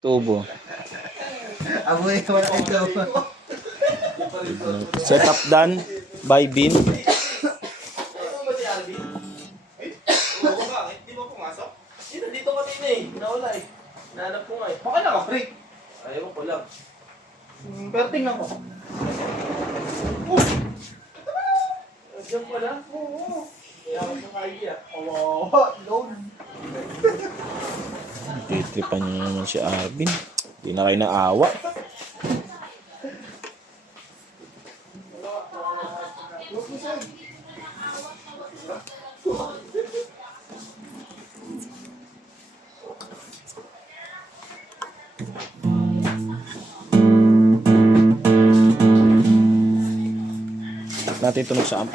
Tubo. Amoy ko na ito. Setup done by Bin. Ano ba si Alvin? Ay, oo ba? Hindi mo pumasok? Dito, dito kanina eh. Nawala eh. Nahanap ko nga eh. Baka naka-break. Ayaw ko lang. Pero tingnan ko. Diyan pala? Oo. Kaya ako yung kaya. Oo. Load. Titripan niyo naman si Arvin. Hindi na kayo naawa. Natin tunog sa amp.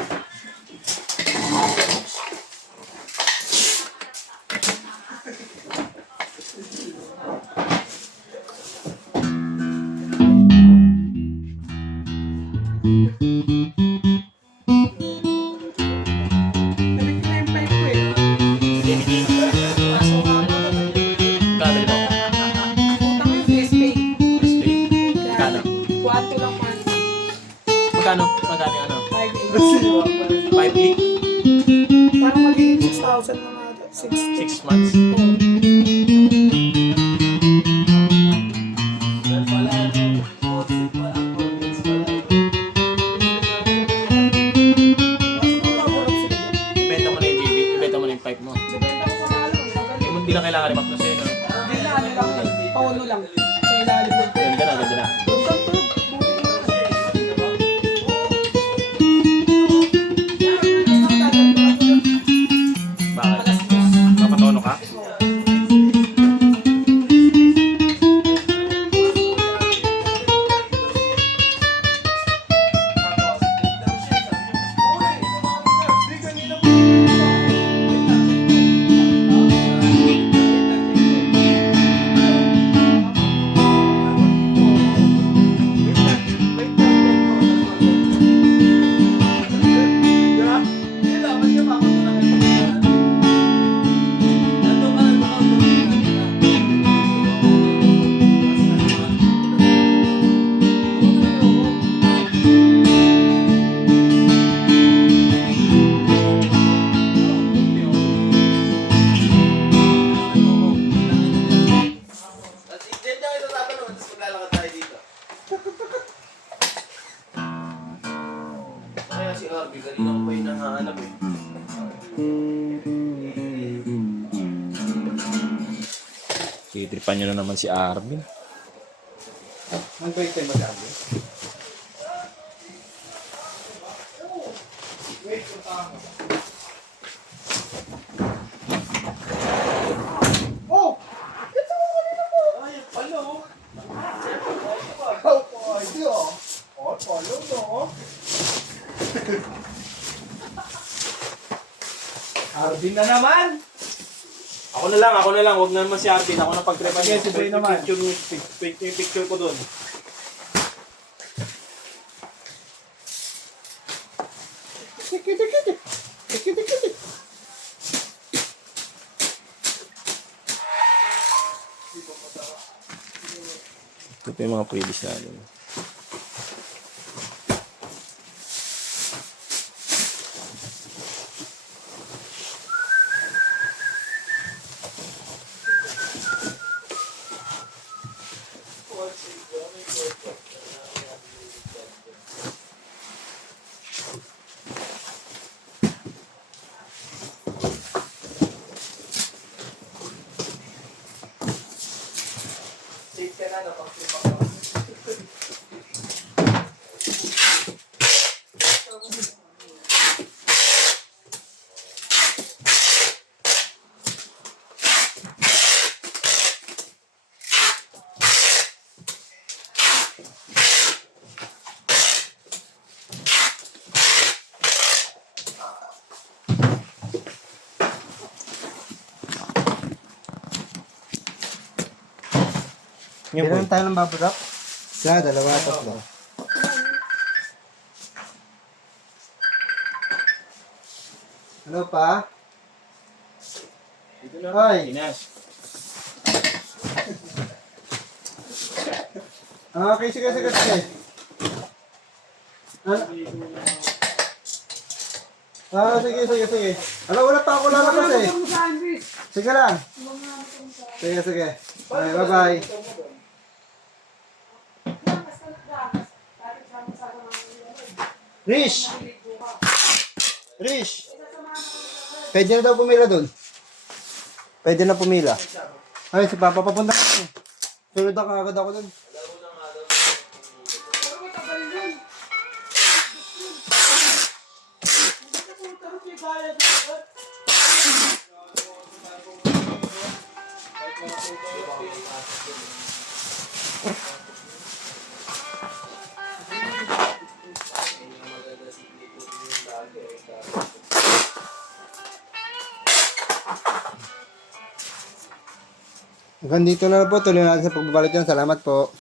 Kabili mo. Magkano? Magkano yung ano? 5 gig? Parang magiging 6,000 na nga. 6 months? Ibenta mo na yung JB, ibenta mo na yung pipe mo. Eh, hindi na kailangan remap na sa'yo, no? Hindi na, ano lang yun. Paulo lang. Sa ilalim ng Ganda na, ganda na. Bakit? Mapatono ka? Diyan tayo sa tatanong, tapos maglalakad tayo dito. Kaya si Arby, kanina ko pa yung nangahanap eh. Titripan nyo na naman si Arvin. Ang break time madami. Oh! Ito mo kanina po! Ay, palo! Oh, pwede oh. Oh, palo no. Arvin na naman! Ako na lang, huwag na naman si Arvin. Ako na pag-trepan Sige, si Boy naman. Yung picture ko doon. Ito pa yung mga previous natin. Safe ka na, napag-trip ako. Yan po. Kailan tayo ng bubble wrap? Isa, dalawa, tatlo. Ano pa? Dito na. Ay! Inas. Okay, sige. Sige. Alam, wala pa ako lalabas eh. Sige lang. Sige. Okay, bye-bye. Rish! Pwede na daw pumila dun. Pwede na pumila. Ay, si Papa papunta ka. Sunod ako agad ako dun. Hanggang dito na lang po. Tuloy natin sa pagbabalik yan. Salamat po.